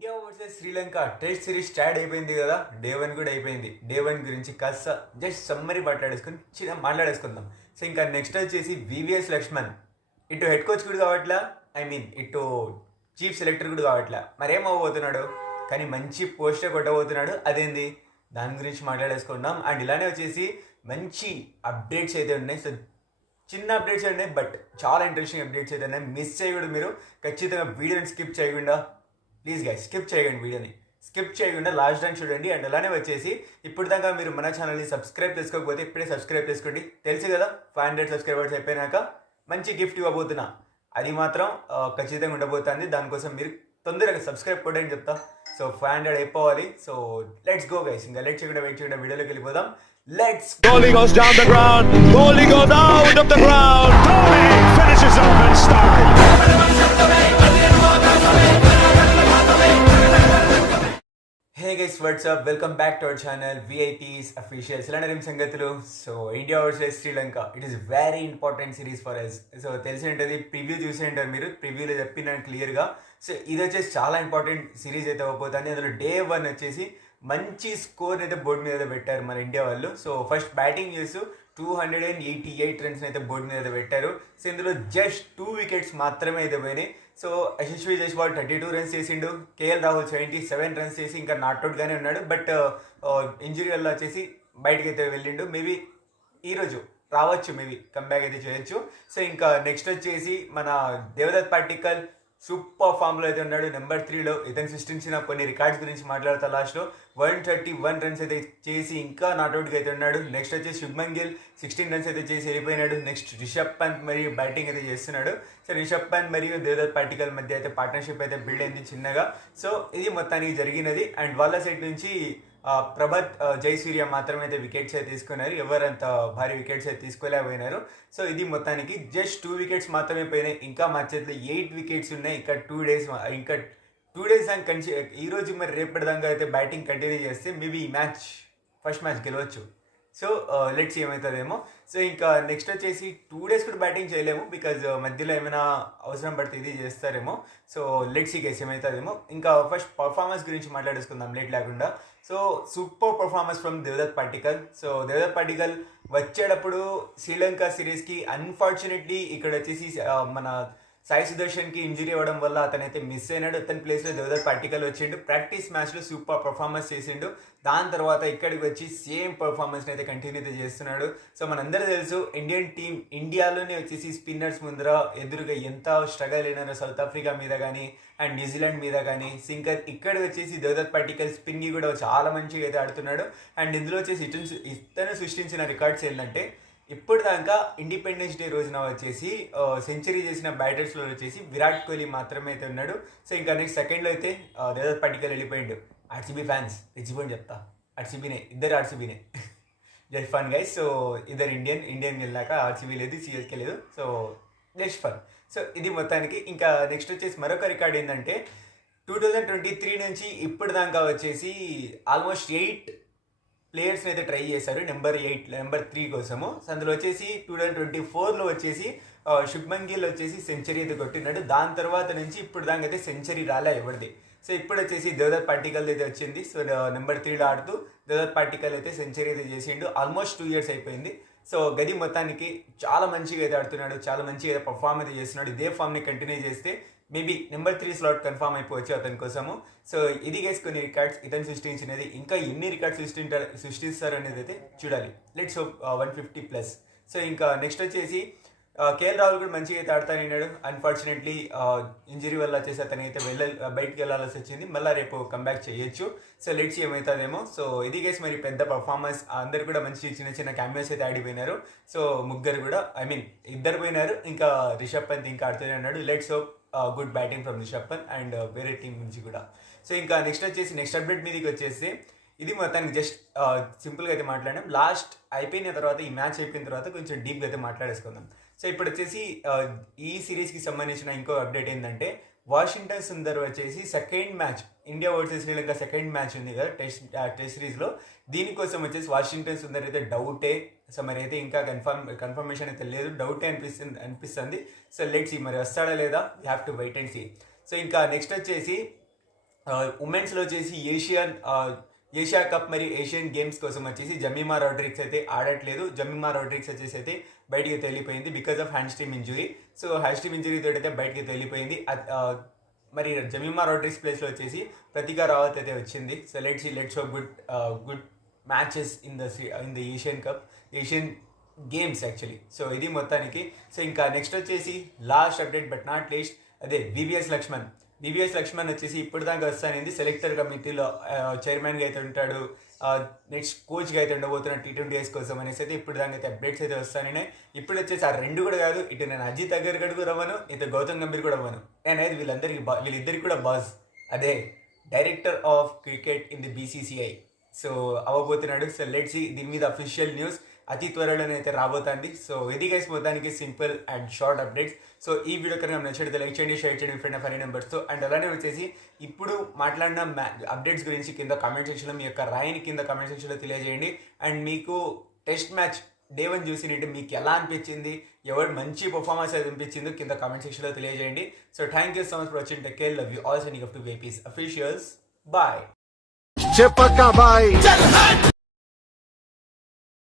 India versus Sri Lanka test series start అయిపోయింది కదా. Day 1 కూడా అయిపోయింది. డే 1 గురించి కాస్త జస్ట్ సమ్మరీ మాట్లాడేసుకుందాం. సో ఇంకా నెక్స్ట్ వచ్చేసి వివిఎస్ లక్ష్మణ్ ఇటు హెడ్ కోచ్ కూడా కావట్లా, ఇటు చీఫ్ సెలెక్టర్ కూడా కావట్లా. మరేం అవ్వబోతున్నాడు, కానీ మంచి పోస్టర్ కొట్టబోతున్నాడు. అదేంది, దాని గురించి మాట్లాడేసుకుందాం. అండ్ ఇలానే వచ్చేసి మంచి అప్డేట్స్ అయితే ఉన్నాయి. సో చిన్న అప్డేట్స్ ఉన్నాయి, బట్ చాలా ఇంట్రెస్టింగ్ అప్డేట్స్ అయితే ఉన్నాయి. మిస్ చేయకూడదు మీరు. ఖచ్చితంగా వీడియోని స్కిప్ చేయకుండా, ప్లీజ్ గైస్ స్కిప్ చేయకండి. వీడియోని స్కిప్ చేయకుండా లాస్ట్ టైం చూడండి. అండ్ అలానే వచ్చేసి ఇప్పుడు దాకా మీరు మన ఛానల్ని సబ్స్క్రైబ్ చేసుకోకపోతే ఇప్పుడే సబ్స్క్రైబ్ చేసుకోండి. తెలుసు కదా, 500 సబ్స్క్రైబర్స్ అయిపోయినాక మంచి గిఫ్ట్ ఇవ్వబోతున్నా. అది మాత్రం ఖచ్చితంగా ఉండబోతుంది. దానికోసం మీరు తొందరగా సబ్స్క్రైబ్ కూడా అని చెప్తా. సో 500 అయిపోవాలి. So let's go guys. ఇంకా వెయిట్ చేయకుండా వీడియోలోకి వెళ్ళిపోదాం. Let's Goalie goes down the ground. Goalie goes out of the ground. Goalie finishes off in style. Hey guys, what's up, welcome back to our channel VIPs officials. ఇలాంటి సంగతులు. So India versus Sri Lanka, it is very important series for us. So తెలిసి ఉంటుంది, preview చూసి ఉంటారు మీరు. ప్రివ్యూలో చెప్పినాను క్లియర్గా. So ఇది వచ్చేసి చాలా ఇంపార్టెంట్ సిరీస్ అయితే అవ్వబోతుంది. అందులో Day 1 వచ్చేసి మంచి స్కోర్ అయితే బోర్డు మీద పెట్టారు మన ఇండియా వాళ్ళు. సో ఫస్ట్ బ్యాటింగ్ చేస్తూ 288 రన్స్ అయితే బోర్డు మీద పెట్టారు. సో ఇందులో జస్ట్ 2 వికెట్స్ మాత్రమే అయితే పోయినాయి. సో యశస్వి జైస్వాల్ 32 రన్స్ చేసిండు. కేఎల్ రాహుల్ 77 రన్స్ చేసి ఇంకా నాట్అవుట్గానే ఉన్నాడు. బట్ ఇంజురీ వల్ల వచ్చేసి బయటకు అయితే వెళ్ళిండు. మేబీ ఈరోజు రావచ్చు, మేబీ కంబ్యాక్ అయితే చేయొచ్చు. సో ఇంకా నెక్స్ట్ వచ్చేసి మన దేవదత్ పట్టికల్ సూపర్ ఫామ్లో అయితే ఉన్నాడు. నెంబర్ 3లో ఇతను సృష్టించిన కొన్ని రికార్డ్స్ గురించి మాట్లాడతా. లాస్ట్లో 131 రన్స్ అయితే చేసి ఇంకా నాట్అవుట్గా అయితే ఉన్నాడు. నెక్స్ట్ వచ్చేసి శుభ్మన్ గిల్ 16 రన్స్ అయితే చేసి వెళ్ళిపోయినాడు. నెక్స్ట్ రిషబ్ పంత్ మరియు బ్యాటింగ్ అయితే చేస్తున్నాడు. సో రిషబ్ పంత్ మరియు దేవదత్ పట్టికల్ మధ్య అయితే పార్ట్నర్షిప్ అయితే బిల్డ్ అయింది చిన్నగా. సో ఇది మొత్తానికి జరిగినది. అండ్ వాళ్ళ సైడ్ నుంచి ప్రభత్ జయసూర్య మాత్రమే అయితే వికెట్స్ అయితే తీసుకున్నారు. ఎవరంత భారీ వికెట్స్ అయితే తీసుకోలేకపోయినారు. సో ఇది మొత్తానికి జస్ట్ 2 వికెట్స్ మాత్రమే పోయినాయి. ఇంకా మా చేతిలో 8 వికెట్స్ ఉన్నాయి. ఇంకా 2 డేస్ దాకా ఈరోజు మరి రేపటిదాకా అయితే బ్యాటింగ్ కంటిన్యూ చేస్తే మేబీ ఈ ఫస్ట్ మ్యాచ్ గెలవచ్చు. సో లెట్స్ ఏమవుతుందేమో. సో ఇంకా నెక్స్ట్ వచ్చేసి 2 డేస్ కూడా బ్యాటింగ్ చేయలేము, బికాజ్ మధ్యలో ఏమైనా అవసరం పడితే ఇది చేస్తారేమో. సో లెట్స్ ఈ కేసు ఏమవుతుందేమో. ఇంకా ఫస్ట్ పర్ఫార్మెన్స్ గురించి మాట్లాడేసుకుందాం లేట్ లేకుండా. So super performance from Devdutt Padikkal. So Devdutt Padikkal వచ్చేటప్పుడు శ్రీలంక సిరీస్కి అన్ఫార్చునేట్లీ ఇక్కడ వచ్చేసి మన సాయి సుదర్శన్కి ఇంజరీ అవ్వడం వల్ల అతనైతే మిస్ అయినాడు. అతని ప్లేస్లో దేవదత్ పట్టికల్ వచ్చిండు. ప్రాక్టీస్ మ్యాచ్లో సూపర్ పర్ఫార్మెన్స్ చేసిండు. దాని తర్వాత ఇక్కడికి వచ్చి సేమ్ పర్ఫార్మెన్స్ని అయితే కంటిన్యూ అయితే చేస్తున్నాడు. సో మనందరూ తెలుసు, ఇండియన్ టీం ఇండియాలోనే వచ్చేసి స్పిన్నర్స్ ముందర ఎదురుగా ఎంత స్ట్రగల్ అయినారో సౌత్ ఆఫ్రికా మీద కానీ అండ్ న్యూజిలాండ్ మీద కానీ. సింకర్ ఇక్కడ వచ్చేసి దేవదత్ పట్టికల్ స్పిన్కి కూడా చాలా మంచిగా అయితే ఆడుతున్నాడు. అండ్ ఇందులో వచ్చేసి ఇతను సృష్టించిన రికార్డ్స్ ఏంటంటే, ఇప్పుడు దాకా ఇండిపెండెన్స్ డే రోజున వచ్చేసి సెంచరీ చేసిన బ్యాటర్స్లో వచ్చేసి విరాట్ కోహ్లీ మాత్రమే అయితే ఉన్నాడు. సో ఇంకా నెక్స్ట్ సెకండ్లో అయితే దేవదత్ పట్టికల్ వెళ్ళిపోయిండు. ఆర్సీబీ ఫ్యాన్స్ రెచ్చిపోయింది చెప్తా, ఇద్దరు ఆర్సీబీనే జస్ట్ ఫన్ గైస్. సో ఇద్దరు ఇండియన్ వెళ్ళాక ఆర్సీబీ లేదు, సిఎస్కే లేదు. So just fun. సో ఇది మొత్తానికి. ఇంకా నెక్స్ట్ వచ్చేసి మరొక రికార్డ్ ఏంటంటే 2023 నుంచి ఇప్పుడు దాకా వచ్చేసి ఆల్మోస్ట్ 8 ప్లేయర్స్ని అయితే ట్రై చేశారు నెంబర్ 3 కోసము. సో అందులో వచ్చేసి 2024లో వచ్చేసి శుభ్మన్ గిల్ వచ్చేసి సెంచరీ అయితే కొట్టినాడు. దాని తర్వాత నుంచి ఇప్పుడు దాకా అయితే సెంచరీ రాలే ఎవరిది. సో ఇప్పుడు వచ్చేసి దేవదత్ పట్టికల్ అయితే వచ్చింది. సో నెంబర్ 3లో ఆడుతూ దేవదత్ పట్టికల్ అయితే సెంచరీ అయితే చేసిండు. ఆల్మోస్ట్ 2 years అయిపోయింది. సో గది మొత్తానికి చాలా మంచిగా అయితే ఆడుతున్నాడు, చాలా మంచిగా అయితే పర్ఫామ్ అయితే చేస్తున్నాడు. ఇదే ఫామ్ని కంటిన్యూ చేస్తే మేబీ నెంబర్ 3 స్లాట్ కన్ఫామ్ అయిపోవచ్చు అతని కోసము. సో ఇది గైస్ కొన్ని రికార్డ్స్ ఇతను సృష్టించినది. ఇంకా ఎన్ని రికార్డ్స్ సృష్టిస్తారు అనేది అయితే చూడాలి. Let's hope 150+. సో ఇంకా నెక్స్ట్ వచ్చేసి కేఎల్ రాహుల్ కూడా మంచిగా అయితే ఆడుతానన్నాడు. అన్ఫార్చునేట్లీ ఇంజరీ వల్ల వచ్చేసి అతను అయితే బయటికి వెళ్ళాల్సి వచ్చింది. మళ్ళీ రేపు కంబ్యాక్ చేయొచ్చు. సో లెట్స్ ఏమవుతుందేమో. సో ఇది గైస్ మరి పెద్ద పర్ఫార్మెన్స్. అందరు కూడా మంచి చిన్న క్యామియోస్ అయితే ఆడిపోయినారు. సో ముగ్గురు కూడా ఇద్దరు పోయినారు. ఇంకా రిషబ్ పంత్ ఇంకా ఆడుతూనే ఉన్నాడు. Let's hope good batting from Rishabh Pant and వేరే టీం నుంచి కూడా. సో ఇంకా నెక్స్ట్ అప్డేట్ మీదకి వచ్చేసి ఇది మొత్తానికి జస్ట్ సింపుల్గా అయితే మాట్లాడాం. లాస్ట్ అయిపోయిన తర్వాత, ఈ మ్యాచ్ అయిపోయిన తర్వాత కొంచెం డీప్గా అయితే మాట్లాడేసుకుందాం. సో ఇప్పుడు వచ్చేసి ఈ సిరీస్కి సంబంధించిన ఇంకో అప్డేట్ ఏంటంటే, వాషింగ్టన్ సుందర్ వచ్చేసి second match India versus Sri Lanka second match ఉంది కదా టెస్ట్ సిరీస్లో. దీనికోసం వచ్చేసి వాషింగ్టన్ సుందర్ అయితే డౌటే. సో మరి అయితే ఇంకా కన్ఫర్మేషన్ అయితే లేదు, డౌటే అనిపిస్తుంది. సో లెట్స్ సీ మరి వస్తాడా లేదా, you have to wait and see. So ఇంకా నెక్స్ట్ వచ్చేసి ఉమెన్స్లో వచ్చేసి ఏషియా కప్ మరియు ఏషియన్ గేమ్స్ కోసం వచ్చేసి జమీమా రోడ్రిక్స్ అయితే ఆడట్లేదు. జమీమా రోడ్రిక్స్ వచ్చేసి అయితే బయటికి తేలిపోయింది because of hamstring injury. So hamstring ఇంజురీతో అయితే బయటికి తేలిపోయింది. మరి జమీమా రోడ్రిక్స్ ప్లేస్లో వచ్చేసి ప్రతికా రావత్ అయితే వచ్చింది. So let's show good matches in the Asian cup, Asian games actually. So ఇది మొత్తానికి. సో ఇంకా నెక్స్ట్ వచ్చేసి last update but not least, అదే వివిఎస్ లక్ష్మణ్ వచ్చేసి ఇప్పుడు దాకా వస్తానండి. సెలెక్టర్ కమిటీలో చైర్మన్గా అయితే ఉంటాడు, నెక్స్ట్ కోచ్గా అయితే ఉండబోతున్న T20s కోసం అనేసి అయితే ఇప్పుడు దాకా అయితే అప్డేట్స్ అయితే వస్తానే. ఇప్పుడు వచ్చేసి ఆ రెండు కూడా కాదు, ఇటు నేను అజిత్ అగర్కర్ కూడా అవ్వను, ఇటు గౌతమ్ గంభీర్ కూడా అవ్వను. నేనైతే వీళ్ళిద్దరికి కూడా బాస్, అదే director of cricket in the BCCI. So అవ్వబోతున్నాడు. సో లెట్స్ సీ, దీని మీద అఫీషియల్ న్యూస్ అతి త్వరలోనే అయితే రాబోతుంది. సో ఇది గైస్ మొత్తానికి simple and short updates. So ఈ వీడియో కనుక నచ్చితే లైక్ చేయండి, షేర్ చేయండి ఫ్రెండ్ ఫైవ్ నెంబర్స్తో. అండ్ అలానే వచ్చేసి ఇప్పుడు మాట్లాడిన అప్డేట్స్ గురించి కింద కామెంట్ సెక్షన్లో మీ యొక్క రాయిని కింద కామెంట్ సెక్షన్లో తెలియజేయండి. అండ్ మీకు టెస్ట్ మ్యాచ్ డే 1 చూసినట్టు మీకు ఎలా అనిపించింది, ఎవరు మంచి పర్ఫార్మెన్స్ అయితే అనిపించిందో కింద కామెంట్ సెక్షన్లో తెలియజేయండి. So thank you so much for watching. Take care, love you all, signing off to VIPs officials. Bye. Chepaka bhai.